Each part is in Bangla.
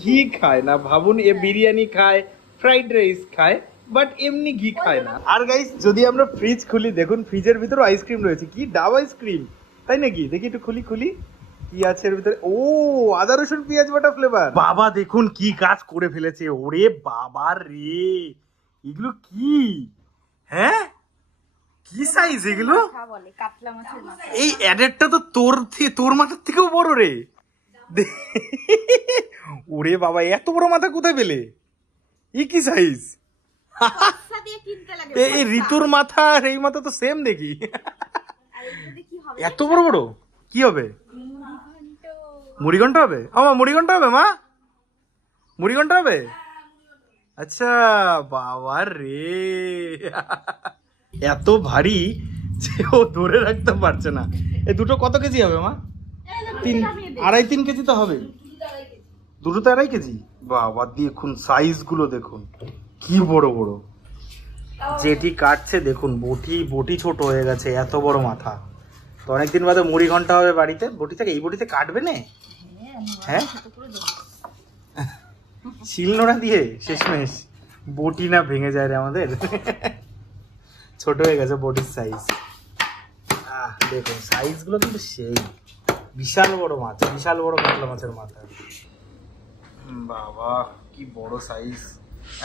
ঘি খায় না। ভাবুন, এ বিরিয়ানি খায়, ফ্রাইড রাইস খায়, বাট এমনি ঘি খায় না। আর গাইস, যদি আমরা ফ্রিজ খুলি, দেখুন ফ্রিজের ভিতরে আইসক্রিম রয়েছে। কি ডাব আইসক্রিম, তাই নাকি? দেখি একটু খুলি কি আছে এর ভিতরে। ও, আদা রসুন পেঁয়াজ বাটা ফ্লেভার। বাবা দেখুন কি কাজ করে ফেলেছে। ওরে বাবা রে, এগুলো কি? হ্যাঁ, কি সাইজ এগুলো? এই অ্যাডারটা তো তোর মাথার থেকেও বড় রে। ওরে বাবা, এত বড় মাথা কোথায় পেলে? কি সাইজ? এই ঋতুর মাথা আর এই মাথা তো সেম দেখি। এত বড় বড় কি হবে? মুড়িঘণ্ট হবে? আমার মুড়িঘণ্ট হবে মা, মুড়িঘণ্ট হবে। আচ্ছা বাবা রে, এত ভারী যে ও ধরে রাখতে পারছে না। এই দুটো কত কেজি হবে মা? 2.5-3 কেজি তো হবে। দুটোতে 2.5 কেজি। বাবা দেখুন সাইজ গুলো দেখুন কি বড় বড়। যেটি কাটছে দেখুন, বটি ছোট হয়ে গেছে, এত বড় মাথা। তো অনেকদিন বাদে মুড়ি ঘন্টা হবে বাড়িতে। বটি থেকে এই বটিতে কাটবে না? হ্যাঁ, শিলনোড়া দিয়ে শেষমেশ বটি না ভেঙে যায় রে আমাদের। ছোট হয়ে গেছে বটির সাইজ। দেখুন সাইজ গুলো কিন্তু সেই বিশাল বড় মাছ, বিশাল বড় কাতলা মাছের মাথা। বাবা কি বড় সাইজ।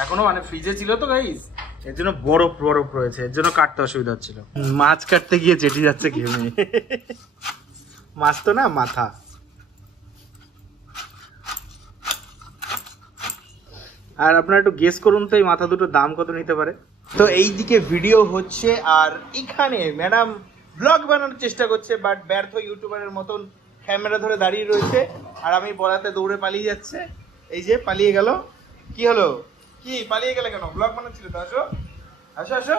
এখনো মানে ফ্রিজে ছিল তো গাইস, এর জন্য বরফ রয়েছে, এর জন্য কাটতে অসুবিধা হচ্ছিল। মাছ কাটতে গিয়ে চেটে যাচ্ছে ঘেমে। মাছ তো না, মাথা। আর আপনারা একটু গেস করুন তো এই মাথা দুটোর দাম কত নিতে পারে। তো এইদিকে ভিডিও হচ্ছে আর এখানে ম্যাডাম ব্লগ বানানোর চেষ্টা করছে, বাট ব্যর্থ ইউটিউবারের মতন ক্যামেরা ধরে দাঁড়িয়ে রয়েছে। আর আমি বলাতে দৌড়ে পালিয়ে যাচ্ছে। এই যে পালিয়ে গেল। কি হলো? কি পালিয়ে গেলে কেন? ব্লগ বানাচ্ছিল তো। আসো আসো আসো।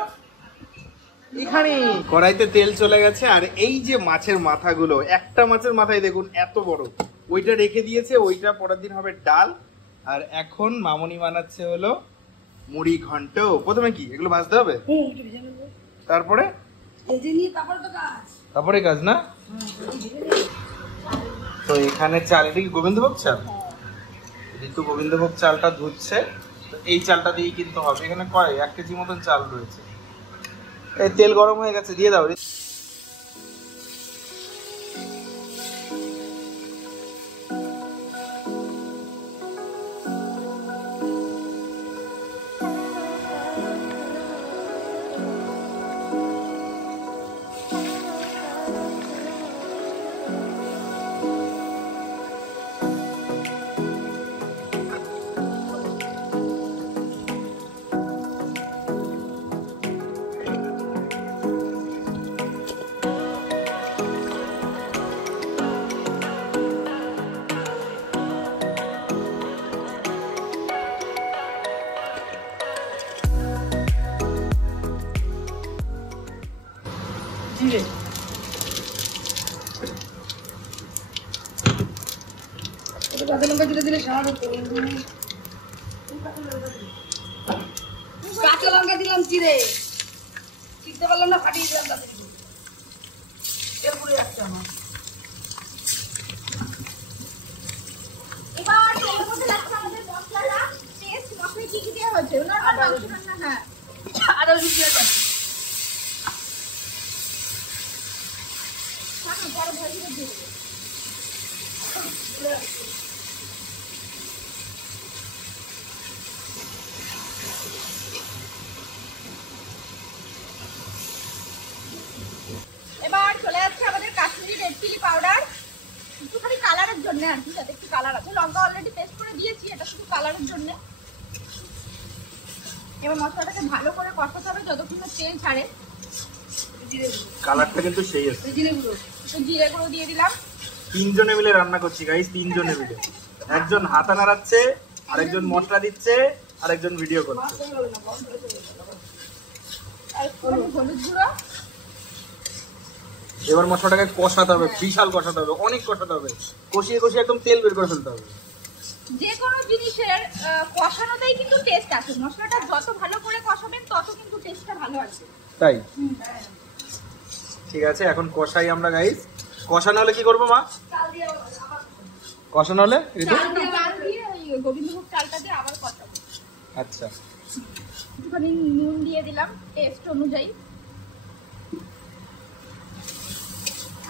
এখানে কড়াইতে তেল চলে গেছে। আর এই যে মাছের মাথাগুলো, একটা মাছের মাথায় দেখুন এত বড়, ওইটা রেখে দিয়েছে। ওইটা পরের দিন হবে ডাল। আর এখন মামনি বানাচ্ছে হলো মুড়ি ঘন্ট। প্রথমে কি এগুলো ভাজতে হবে, তারপরে তারপরে কাজ না। তো এখানে চাল, এটা কি গোবিন্দভোগ চাল? ঋতু গোবিন্দভোগ চালটা ধুচ্ছে। এই চালটা দিয়ে কিন্তু হবে। এখানে 1 কেজি মতন চাল রয়েছে। এই তেল গরম হয়ে গেছে, দিয়ে দাও। জিরে, কাঁচা লঙ্কা জিরে দিলে স্বাদ হতো। কাঁচা লঙ্কা দিলাম চিড়ে, চিনতে পারলাম না, ফাটিয়ে দিলাম। তাদের তেল পুড়ে যাচ্ছে আমার। এবার তেলের মধ্যে লাগছে আমাদের মশলাটা। টেস্ট মশলা কি কি দেওয়া হয়েছে? নরমাল মাংস রান্না। হ্যাঁ, আদা রসুন পেঁয়াজ আছে। এবার চলে যাচ্ছে আমাদের কাশ্মীরি রেড চিলি পাউডার, একটুখানি কালারের জন্য আর কি, যাতে একটু কালার আছে। লঙ্কা অলরেডি পেস্ট করে দিয়েছি, এটা শুধু কালারের জন্য। এবার মশলাটাকে ভালো করে কষাতে হবে যতক্ষণ না তেল ছাড়ে। কালারটা কিন্তু সেই আছে। জিরে গুঁড়ো, একটু জিরে গুঁড়ো দিয়ে দিলাম। 3 জনে মিলে রান্না করছি গাইস, 3 জনে মিলে। একজন হাতা নাড়াচ্ছে, আরেকজন মশলা দিচ্ছে, আরেকজন ভিডিও করছে। হলুদ গুঁড়ো। এবার মশলাটাকে কষাতে হবে, বিশাল কষাতে হবে, অনেক কষাতে হবে। কষিয়ে কষিয়ে একদম তেল বের করে ফেলতে হবে। যে কোনো জিনিসের কষানোতেই কিন্তু টেস্ট আসে। মশলাটা যত ভালো করে কষাবেন তত কিন্তু টেস্টটা ভালো আসে। তাই? ঠিক আছে, এখন কষাই আমরা গাইস। কষানো হলে কি করবো মা? কষানো হলে গোবিন্দভোগ চালটা দিয়ে আবার কষাবো। আচ্ছা, একটুখানি নুন দিয়ে দিলাম টেস্ট অনুযায়ী।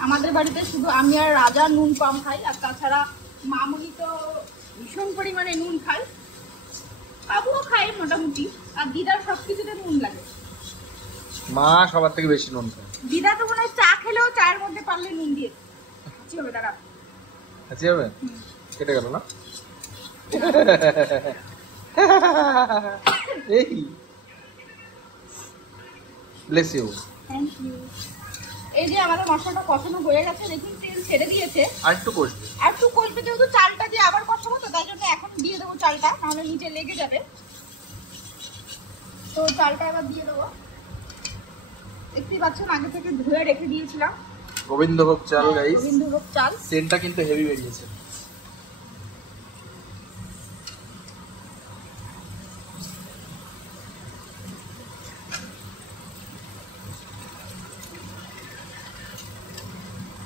আমাদের বাড়িতে শুধু আমি আর রাজা নুন কম খাই, আর তাছাড়া মামুনি তো ভীষণ পরিমাণে নুন খায়, বাবুও খায় মোটামুটি, আর দিদার সবকিছুতে নুন লাগে। মা সবার থেকে বেশি নুন খায়। দিদা তো মনে হয় চা খেলেও চায়ের মধ্যে পারলে নুন দিয়ে কি হবে দাঁড়া। আচ্ছা হবে, কেটে গেল না? এই ব্লেস ইউ। Thank you. এই যে আমাদের মশলাটা কষানো হয়ে গেছে, দেখুন তেল ছেড়ে দিয়েছে। আর একটু কষবে, আর একটু কষবে, যেহেতু চালটা দিয়ে আবার কষাবো তো তাই জন্য এখন দিয়ে দেবো চালটা, নাহলে নিচে লেগে যাবে। তো চালটা এবার দিয়ে দেবো। দেখতেই পাচ্ছেন আগে থেকে ধুয়ে রেখে দিয়েছিলাম গোবিন্দভোগ চাল গাইস। গোবিন্দভোগ চাল সেন্টটা কিন্তু হেভি বেরিয়েছে।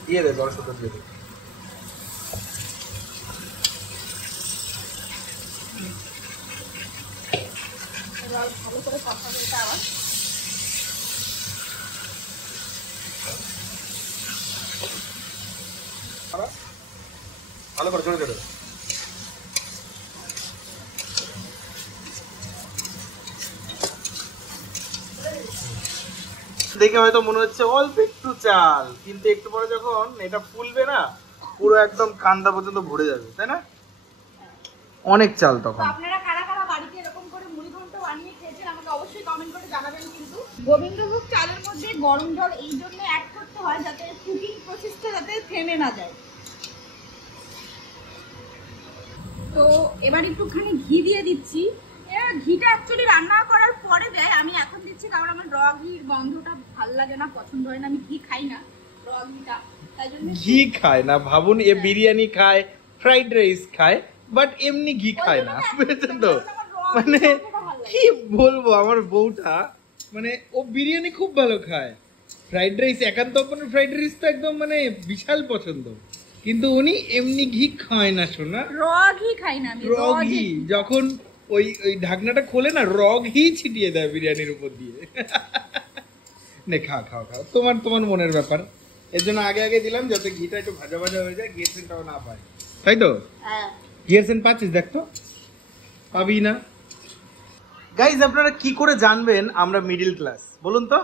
দিয়ে দে জল শুদ্ধ দিয়ে দে। ভালো করে কষাবো এটা আবার। ভালো করে জোরে জোরে। দেখে হয়তো মনে হচ্ছে অল্প একটু চাল, কিন্তু একটু পরে যখন এটা ফুলবে না পুরো একদম কান্দা পর্যন্ত ভরে যাবে, তাই না? অনেক চাল তখন। আপনারা কারা কারা বাড়িতে এরকম করে মুড়ি ঘন্ট বানিয়ে খেয়েছেন আমাকে অবশ্যই কমেন্ট করে জানাবেন। কিন্তু গোবিন্দভোগ চালের মধ্যে গরম জল এই জন্য অ্যাড করতে হয় যাতে কুকিং প্রসেসটা যাতে থেমে না যায়। তো এবার একটুখানি ঘি দিয়ে দিচ্ছি। ঘিটা অ্যাকচুয়ালি রান্না করার পরে দেয়, আমি এখন দিচ্ছি কারণ আমার র ঘির গন্ধটা ভাল লাগে না, পছন্দ হয় না, আমি ঘি খাই না র ঘিটা, তাই জন্য ঘি খায় না ভাবুন, এ বিরিয়ানি খায়, ফ্রাইড রাইস খায়, বাট এমনি ঘি খায় না, বুঝেছেন তো? মানে কি বলবো, আমার বউটা মানে ও বিরিয়ানি খুব ভালো খায়, ফ্রাইড রাইস একান্ত ফ্রাইড রাইস তো একদম মানে বিশাল পছন্দ, কিন্তু উনি এমনি ঘি খায় না শোনা। র ঘি খাই না আমি, র ঘি যখন ওই ঢাকনাটা খোলে না, র ঘি ছিটিয়ে দেয় বিরিয়ানির উপর দিয়ে। নে খা খাও খাও, তোমার মনের ব্যাপার, এর জন্য আগে আগে দিলাম যাতে ঘিটা একটু ভাজা ভাজা হয়ে যায়, ঘিয়ের সেন্টটাও না পায়, তাই তো? হ্যাঁ, ঘিয়ের সেন্ট পাচ্ছিস? দেখ তো, পাবি না। গাইজ আপনারা কি করে জানবেন আমরা মিডিল ক্লাস বলুন তো?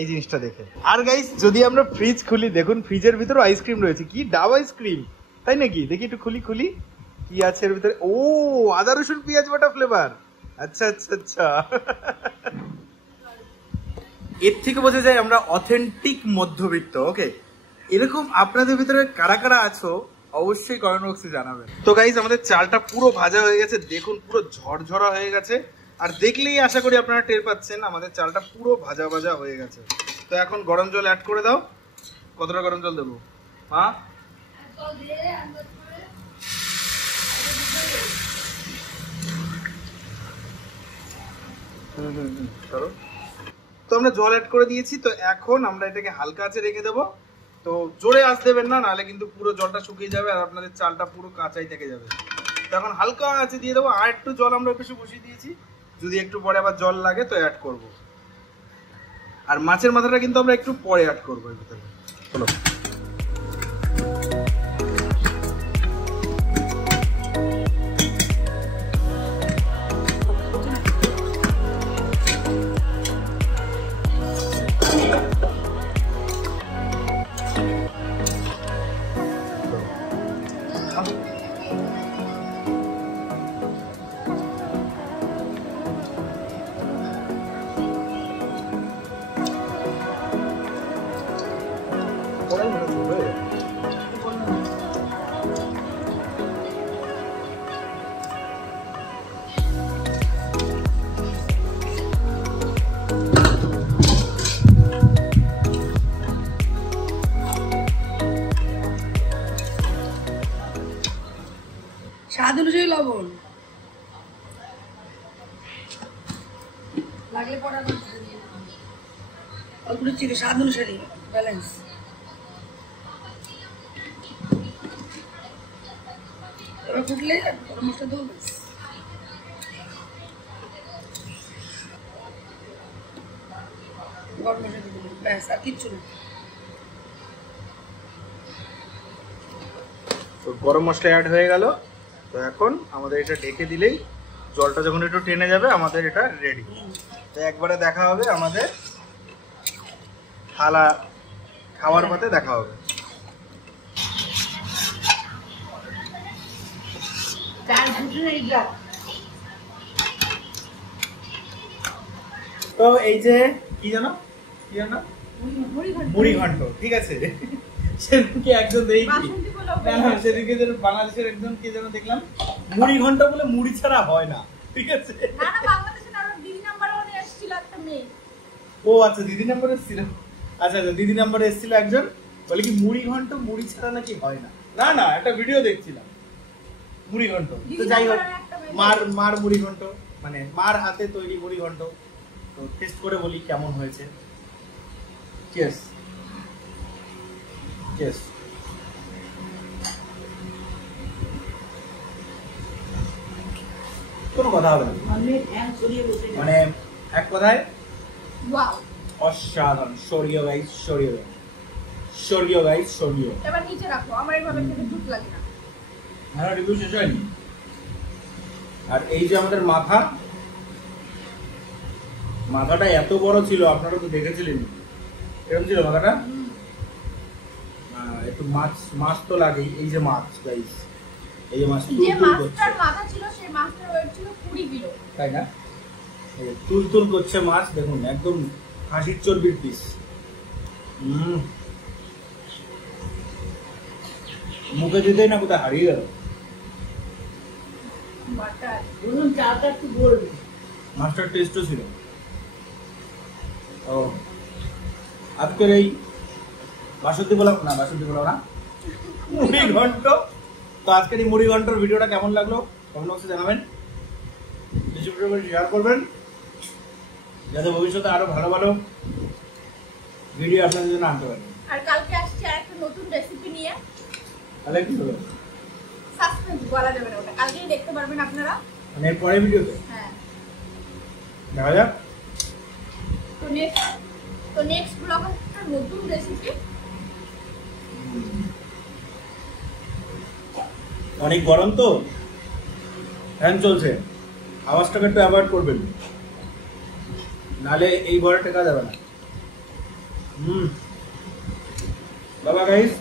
এই জিনিসটা দেখে। আর গাইজ যদি আমরা ফ্রিজ খুলি, দেখুন ফ্রিজের ভিতরে আইসক্রিম রয়েছে, কি ডাব আইসক্রিম, তাই নাকি? দেখি একটু খুলি কি আছে এর ভিতরে। ও আদা রসুন পেঁয়াজ বাটা ফ্লেভার, আচ্ছা আচ্ছা আচ্ছা। এর থেকে বোঝা যায় আমরা অথেন্টিক মধ্যবিত্ত। ওকে, এরকম আপনাদের ভিতরে কারা কারা আছো অবশ্যই কমেন্ট বক্সে জানাবেন। তো গাইজ আমাদের চালটা পুরো ভাজা হয়ে গেছে, দেখুন পুরো ঝরঝরা হয়ে গেছে, আর দেখলেই আশা করি আপনারা টের পাচ্ছেন আমাদের চালটা পুরো ভাজা ভাজা হয়ে গেছে। তো এখন গরম জল অ্যাড করে দাও। কতটা গরম জল দেবো মা? ধরো। তো আমরা জল অ্যাড করে দিয়েছি, তো এখন আমরা এটাকে হালকা আঁচে রেখে দেবো। তো জোরে আঁচ দেবেন না, নাহলে কিন্তু পুরো জলটা শুকিয়ে যাবে আর আপনাদের চালটা পুরো কাঁচাই থেকে যাবে। তো এখন হালকা আঁচে দিয়ে দেবো। আর একটু জল আমরা একটু বসিয়ে দিয়েছি, যদি একটু পরে আবার জল লাগে তো অ্যাড করব। আর মাছের মাথাটা কিন্তু আমরা একটু পরে অ্যাড করবো এর ভিতরে। চলো, স্বাদ অনুযায়ী লবণ লাগলে পরে অল্প চিনি, স্বাদ অনুসারে ব্যালেন্স। ওরা ফুটলে গরম মশলা দেবো গরম মশলা দেবো ব্যাস আর কিচ্ছু না। তো গরম মশলা অ্যাড হয়ে গেল। তো এখন আমাদের এটা ঢেকে দিলেই জলটা যখন একটু টেনে যাবে আমাদের এটা রেডি। তো একবারে দেখা হবে আমাদের থালা খাওয়ার পাতে দেখা হবে। তো এই যে কি জানো মুড়ি ঘন্ট, ঠিক আছে। সেদিনকে একজন সেদিনকে বাংলাদেশের একজন কে যেন দেখলাম মুড়ি ঘন্ট বলে মুড়ি ছাড়া হয় না, ঠিক আছে। ও আচ্ছা দিদি নাম্বার এসেছিল, আচ্ছা দিদি নাম্বার এসেছিল একজন, বলে কি মুড়ি ঘন্ট মুড়ি ছাড়া নাকি হয় না। না না একটা ভিডিও দেখছিলাম মুড়ি ঘন্ট। তো যাই হোক মার মুড়ি ঘন্ট মানে মার হাতে তৈরি মুড়ি ঘন্ট। তো টেস্ট করে বলি কেমন হয়েছে। Cheers cheers. কোনো কথা হবে না, মানে এক কথায় অসাধারণ। সরিয়ে গাইস সরিয়ে সরিয়ে গাইস সরিয়ে। এবার নিচে রাখো, আমার এইভাবে খেতে ঠিক লাগে না। হ্যাঁ রিভিউ শেষ হয়নি। আর এই যে আমাদের মাথাটা এত বড় ছিল, আপনারা তো দেখেছিলেন এরকম ছিল মাথাটা। একটু মাছ তো লাগেই। এই যে মাছ গাইস, এই যে মাছ যে মাছটার মাথা ছিল সেই মাছটার ওয়েট ছিল 20 কিলো, তাই না? এই তুল করছে মাছ, দেখুন একদম হাসির চর্বির পিস। মুখে দিতেই না কোথায় হারিয়ে গেল। মাছটার টেস্টও ছিল। ও আজকের এই বাসন্তী পোলাও না মুড়ি ঘন্ট। তো আজকের এই মুড়ি ঘন্টর ভিডিওটা কেমন লাগলো কমেন্ট বক্সে জানাবেন, শেয়ার করবেন, যাতে ভবিষ্যতে আরো ভালো ভালো ভিডিও আপনাদের জন্য আনতে পারেন। আর কালকে আসছে আরেকটা নতুন রেসিপি নিয়ে। তাহলে কি হবে সাসপেন্স বলা যাবে না, ওটা কালকেই দেখতে পারবেন আপনারা, মানে পরের ভিডিওতে। হ্যাঁ দেখা যাক। তো নেক্সট ব্লগে একটা নতুন রেসিপি। অনেক গরম তো, ফ্যান চলছে, আওয়াজটাকে একটু অ্যাভয়েড করবেন, নালে এই ভরে টেকা যাবে না। বাবা গাইস।